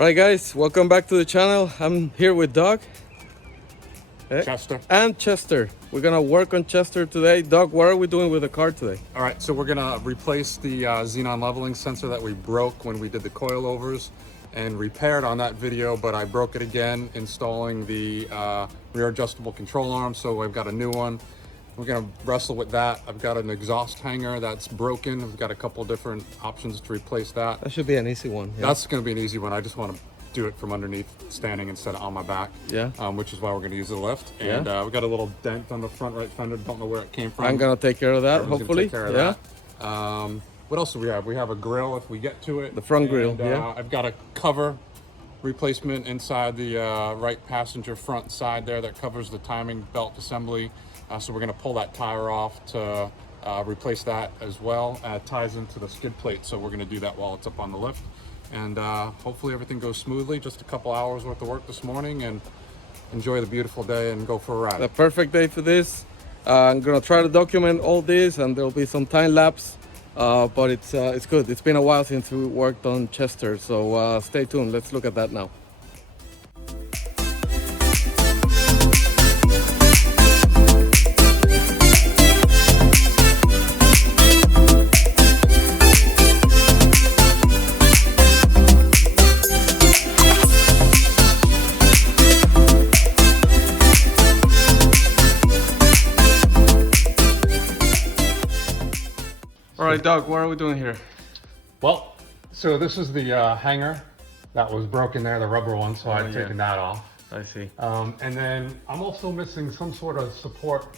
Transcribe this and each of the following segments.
Alright guys, welcome back to the channel. I'm here with Doug. Chester. And Chester. We're gonna work on Chester today. Doug, what are we doing with the car today? All right, so we're gonna replace the xenon leveling sensor that we broke when we did the coilovers and repaired on that video, but I broke it again installing the rear adjustable control arm, so I've got a new one. We're gonna wrestle with that. I've got an exhaust hanger that's broken. We've got a couple different options to replace that. That should be an easy one. Yeah. That's gonna be an easy one. I just wanna do it from underneath standing instead of on my back. Yeah. Which is why we're gonna use the lift. And we got a little dent on the front right fender. Don't know where it came from. I'm gonna take care of that, Everyone's hopefully. gonna take care of that. What else do we have? We have a grill if we get to it. The front grill, yeah. I've got a cover replacement inside the right passenger front side there that covers the timing belt assembly. So we're gonna pull that tire off to replace that as well. It ties into the skid plate, so we're gonna do that while it's up on the lift. And hopefully everything goes smoothly. Just a couple hours worth of work this morning, and enjoy the beautiful day and go for a ride. The perfect day for this. I'm gonna try to document all this, and there'll be some time lapse. But it's good. It's been a while since we worked on Chester, so stay tuned. Let's look at that now. All right, Doug, what are we doing here? Well, so this is the hanger that was broken there, the rubber one, so I've taken that off. I see. And then I'm also missing some sort of support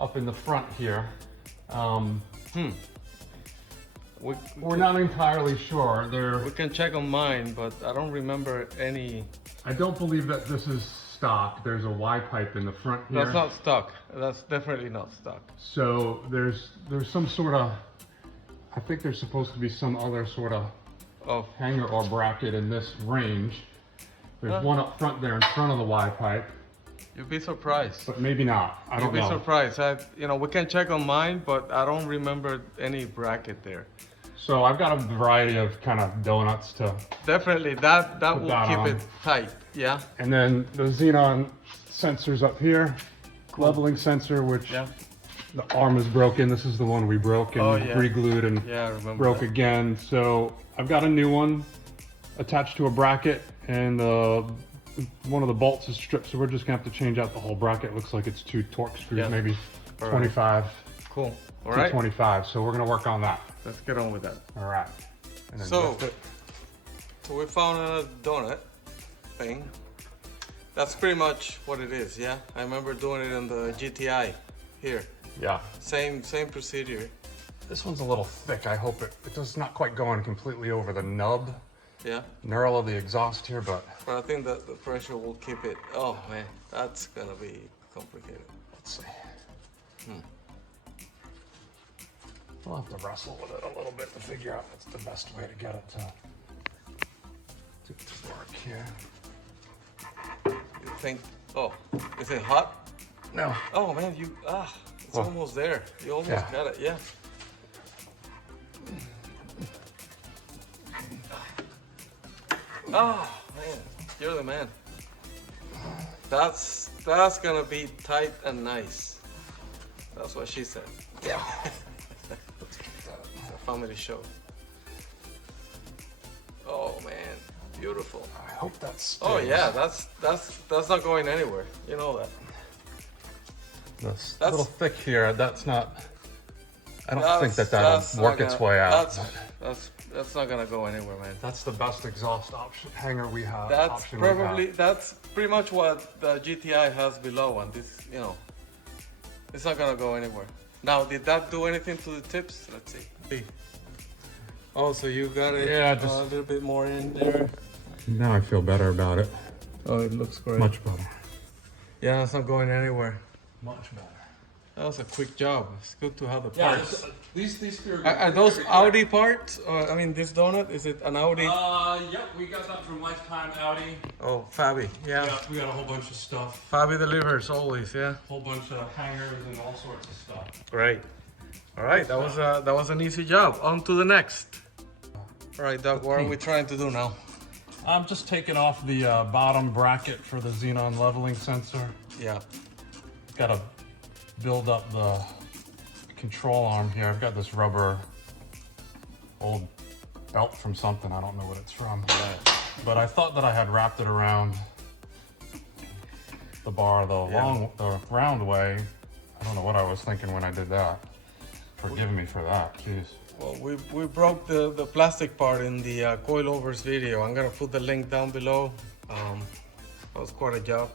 up in the front here. We're not entirely sure. We can check on mine, but I don't remember any. I don't believe that this is stock. There's a Y pipe in the front here. That's not stock. That's definitely not stock. So there's some sort of, I think there's supposed to be some other sort of hanger or bracket in this range. There's one up front there in front of the Y pipe. You'd be surprised. But maybe not. I don't know. You'd be surprised. We can check on mine, but I don't remember any bracket there. So I've got a variety of kind of donuts to definitely that will keep it tight. Yeah. And then the xenon sensors up here, leveling sensor, which the arm is broken. This is the one we broke and re-glued and broke again. So I've got a new one attached to a bracket, and one of the bolts is stripped. So we're just gonna have to change out the whole bracket. Looks like it's 2 torque screws, maybe 25. Cool. All right. 25. So we're gonna work on that. Let's get on with that. All right. And then so we found a donut thing. That's pretty much what it is. Yeah. I remember doing it in the GTI here. Yeah. Same procedure. This one's a little thick. I hope it does not quite go in completely over the nub. Yeah. Knurl of the exhaust here, but I think that the pressure will keep it. Oh man, that's gonna be complicated. Let's see. We'll have to wrestle with it a little bit to figure out what's the best way to get it to work here. You think? Oh, is it hot? No. Oh man, it's almost there. You almost got it. Yeah. Oh man, you're the man. That's gonna be tight and nice. That's what she said. Yeah. It's a family show. Oh man, beautiful. I hope that's. Oh yeah, that's not going anywhere. You know that. That's a little thick here. That's not. I don't think that'll work its way out. That's not gonna go anywhere, man. That's the best exhaust option hanger we have. That's pretty much what the GTI has below, and this, it's not gonna go anywhere. Now, did that do anything to the tips? Let's see. Oh, so you got it a little bit more in there. Now I feel better about it. Oh, it looks great. Much better. Yeah, it's not going anywhere. Much better. That was a quick job. It's good to have the parts. These two are those Audi parts? I mean, this donut, is it an Audi? Yep, we got that from Lifetime Audi. Oh, Fabi, yeah. We got a whole bunch of stuff. Fabi delivers always, yeah. Whole bunch of hangers and all sorts of stuff. Great. All right, that was an easy job. On to the next. All right, Doug, what are we trying to do now? I'm just taking off the bottom bracket for the xenon leveling sensor. Yeah. Got to build up the control arm here. I've got this rubber old belt from something. I don't know what it's from. But I thought that I had wrapped it around the bar the round way. I don't know what I was thinking when I did that. Forgive me for that, jeez. Well, we broke the plastic part in the coilovers video. I'm gonna put the link down below. That was quite a job.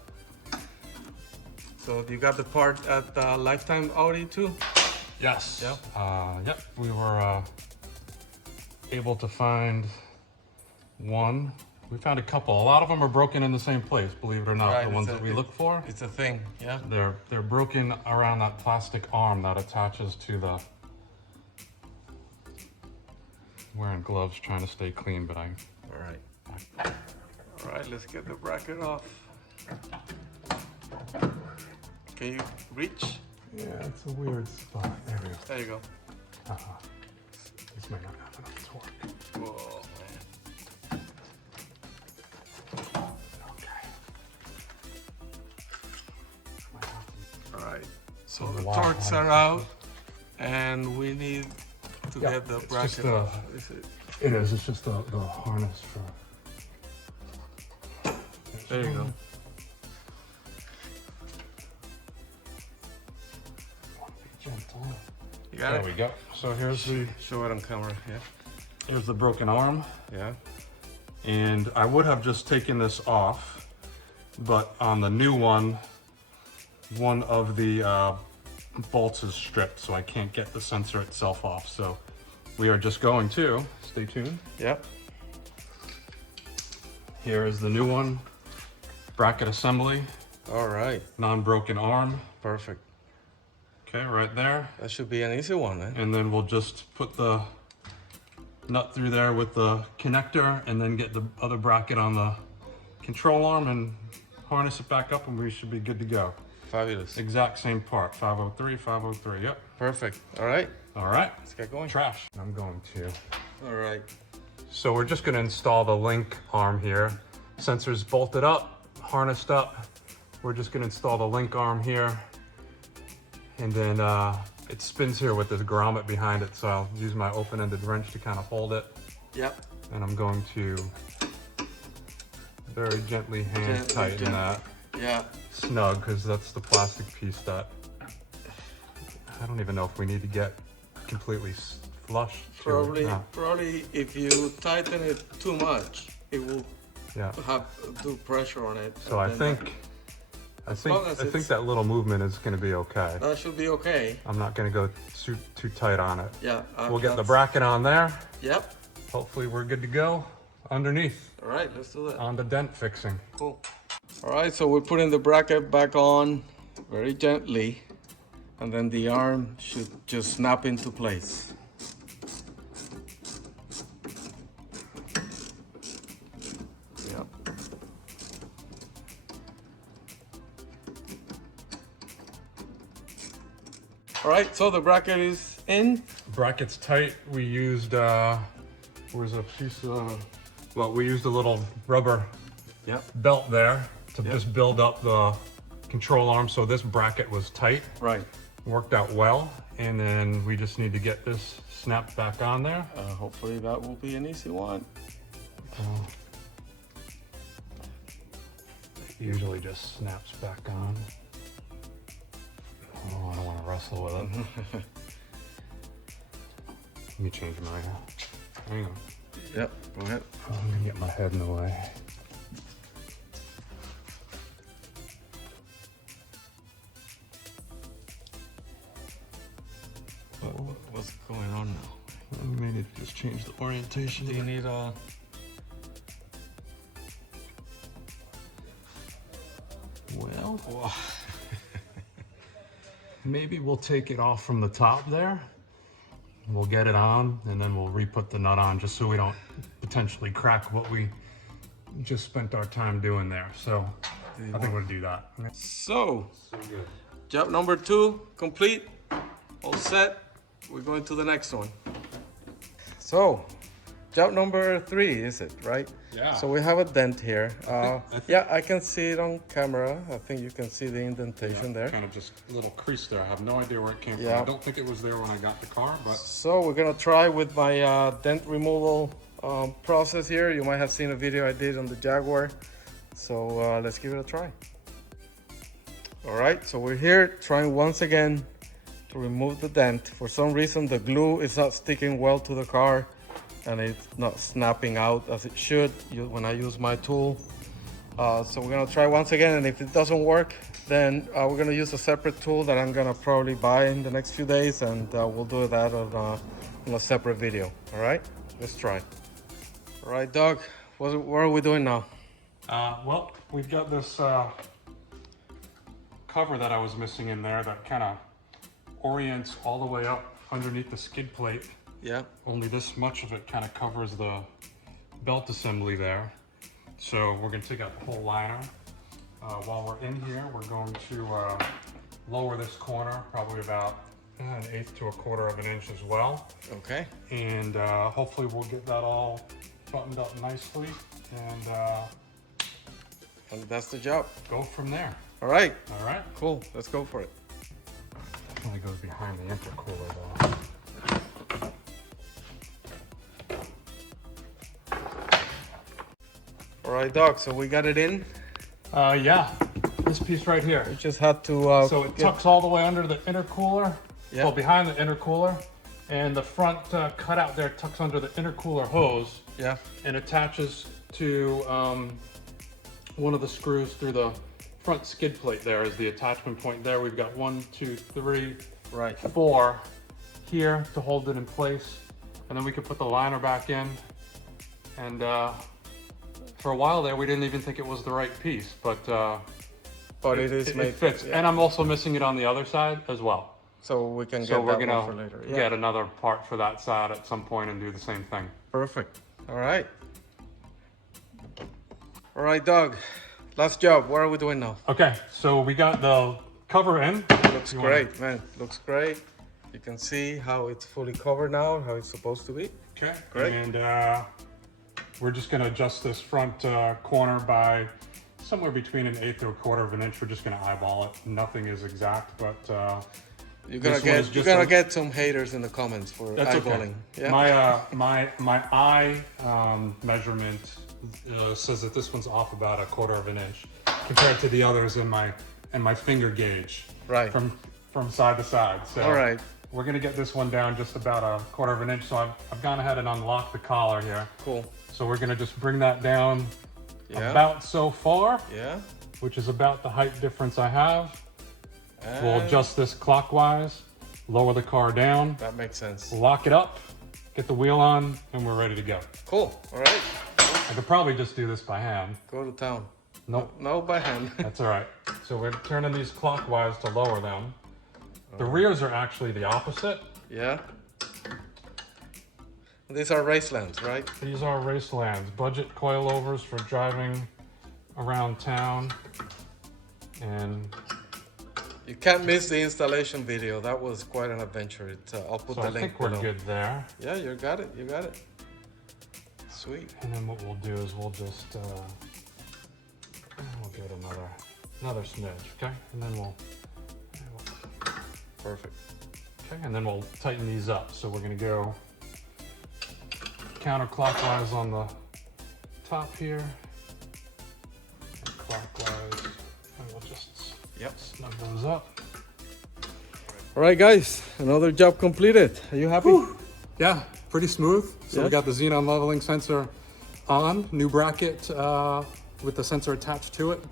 So you got the part at Lifetime Audi too? Yes. Yeah. Yep. We were able to find one. We found a couple. A lot of them are broken in the same place, believe it or not. Right, the ones that we look for. It's a thing, yeah. They're broken around that plastic arm that attaches to the. Wearing gloves, trying to stay clean, but I. All right. Let's get the bracket off. Can you reach? Yeah, it's a weird spot. There we go. There you go. This might not have enough torque. Whoa, man. Okay. All right. So the torques are out, and we need to get the bracket off. It is. It's just the harness for. There you go. Gentle. You got There it? we go. So here's the Show it on camera, yeah. here's the broken arm, Yeah. and I would have just taken this off, but on the new one of the bolts is stripped, so I can't get the sensor itself off. So we are just going to stay tuned. Yep. Here is the new one, bracket assembly, All right. non-broken arm. Perfect. Okay, right there. That should be an easy one, man. And then we'll just put the nut through there with the connector and then get the other bracket on the control arm and harness it back up, and we should be good to go. Fabulous. Exact same part, 503, 503, yep. Perfect. All right. All right, Let's get going. trash. I'm going to. All right. So we're just gonna install the link arm here. Sensor's bolted up, harnessed up. We're just gonna install the link arm here. And then it spins here with this grommet behind it, so I'll use my open-ended wrench to kind of hold it. Yep. And I'm going to very gently hand tighten that Yeah. snug, because that's the plastic piece that I don't even know if we need to get completely flush. Probably if you tighten it too much, it will Yeah. have do pressure on it. So I think that little movement is going to be okay. That should be okay. I'm not going to go too tight on it. Yeah. We'll get the bracket on there. Yep. Hopefully we're good to go underneath All right, let's do that. on the dent fixing. Cool. All right, so we're putting the bracket back on very gently, and then the arm should just snap into place. Yep. All right, so the bracket is in. Bracket's tight. We used we used a little rubber Yep. belt there to just build up the control arm, so this bracket was tight. Right. Worked out well, and then we just need to get this snapped back on there. Hopefully that will be an easy one. Usually just snaps back on. Oh, I don't want to wrestle with it. Let me change my. Hang on. Yep, go ahead. I'm gonna get my head in the way. What's going on now? We may need to just change the orientation. Do you need a... Well, maybe we'll take it off from the top there. We'll get it on, and then we'll re-put the nut on, just so we don't potentially crack what we just spent our time doing there. So I think we'll do that. So, good. job number 2 complete, all set. We're going to the next one. So, job number 3, is it, right? Yeah. So we have a dent here. I think- yeah, I can see it on camera. I think you can see the indentation there. Kind of just a little crease there. I have no idea where it came Yeah. from. I don't think it was there when I got the car, but So we're gonna try with my dent removal process here. You might have seen a video I did on the Jaguar. So let's give it a try. All right, so we're here trying once again to remove the dent. For some reason, the glue is not sticking well to the car and it's not snapping out as it should when I use my tool. So we're gonna try once again, and if it doesn't work, then we're gonna use a separate tool that I'm gonna probably buy in the next few days, and we'll do that on a separate video. All right, let's try. All right, Doug, what are we doing now? well, we've got this cover that I was missing in there that kind of orients all the way up underneath the skid plate. Yeah. Only this much of it kind of covers the belt assembly there. So we're going to take out the whole liner. While we're in here, we're going to lower this corner probably about 1/8 to 1/4 of an inch as well. Okay. And hopefully we'll get that all buttoned up nicely And that's the job. go from there. All right. All right. Cool. Let's go for it. Definitely goes behind the intercooler though. All right, Doc. So we got it in. Yeah, this piece right here. We just had to. So it tucks all the way under the intercooler, Yeah. well, behind the intercooler, and the front cutout there tucks under the intercooler hose Yeah. and attaches to one of the screws through the front skid plate. There is the attachment point there. We've got 1, 2, 3, Right. 4 here to hold it in place, and then we could put the liner back in. And for a while there, we didn't even think it was the right piece, but But it it fits. Yeah. And I'm also missing it on the other side as well. So we can So get we're that one for gonna later. get another part for that side at some point and do the same thing. Perfect. All right. All right, Doug. Last job. What are we doing now? Okay, so we got the cover in. Looks You great, man. Looks great. You can see how it's fully covered now, how it's supposed to be. Okay, Great. and we're just gonna adjust this front corner by somewhere between 1/8 to 1/4 of an inch. We're just gonna eyeball it. Nothing is exact, but You're gonna This one is get just a- get some haters in the comments for that's eyeballing. okay. Yeah. My eye measurement says that this one's off about 1/4 of an inch compared to the others in my finger gauge. Right. From side to side. So All right. we're gonna get this one down just about 1/4 of an inch. So I've gone ahead and unlocked the collar here. Cool. So we're gonna just bring that down Yeah. about so far, Yeah. which is about the height difference I have. We'll And adjust this clockwise, lower the car down, that makes sense. lock it up, get the wheel on, and we're ready to go. Cool. All right. I could probably just do this by hand. Go to town. Nope, No, by hand. that's all right. So we're turning these clockwise to lower them. The rears are actually the opposite. Yeah. These are race lamps, right? These are Racelands, budget coilovers for driving around town. And You can't miss the installation video. That was quite an adventure. I'll put so the I link think we're below. good there. Yeah, you got it. You got it. Sweet. And then what we'll do is we'll just we'll get another smidge, okay? And then we'll Perfect. okay, and then we'll tighten these up. So we're gonna go counterclockwise on the top here, and clockwise, and we'll just snug those up. All right, guys. Another job completed. Are you happy? Yeah, pretty smooth. So Yeah. we got the xenon leveling sensor on, new bracket with the sensor attached to it.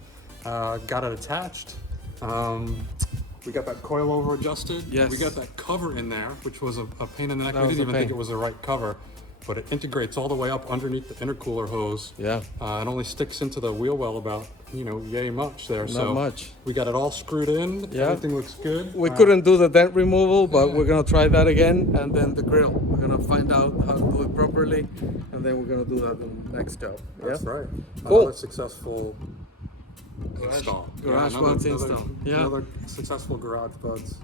Got it attached. We got that coilover adjusted. Yes. We got that cover in there, which was a pain in the neck. That We was didn't a even think pain. it was the right cover, but it integrates all the way up underneath the intercooler hose. Yeah. It only sticks into the wheel well about, yay much there. Not much. We got it all screwed in. Yeah. Everything looks good. We couldn't do the dent removal, but we're gonna try that again, and then the grill. We're gonna find out how to do it properly, and then we're gonna do that in the next job. That's yeah? right. Cool. Another successful install. garage buds install. Yeah. Another successful garage buds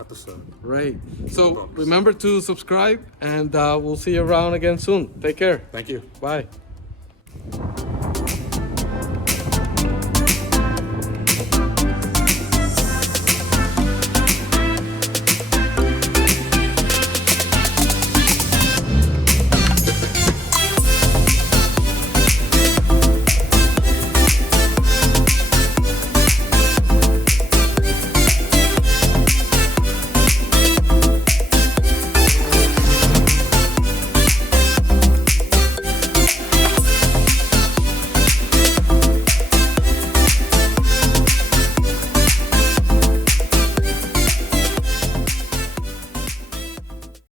episode. Great. So Books. remember to subscribe, and we'll see you around again soon. Take care. Thank you. Bye.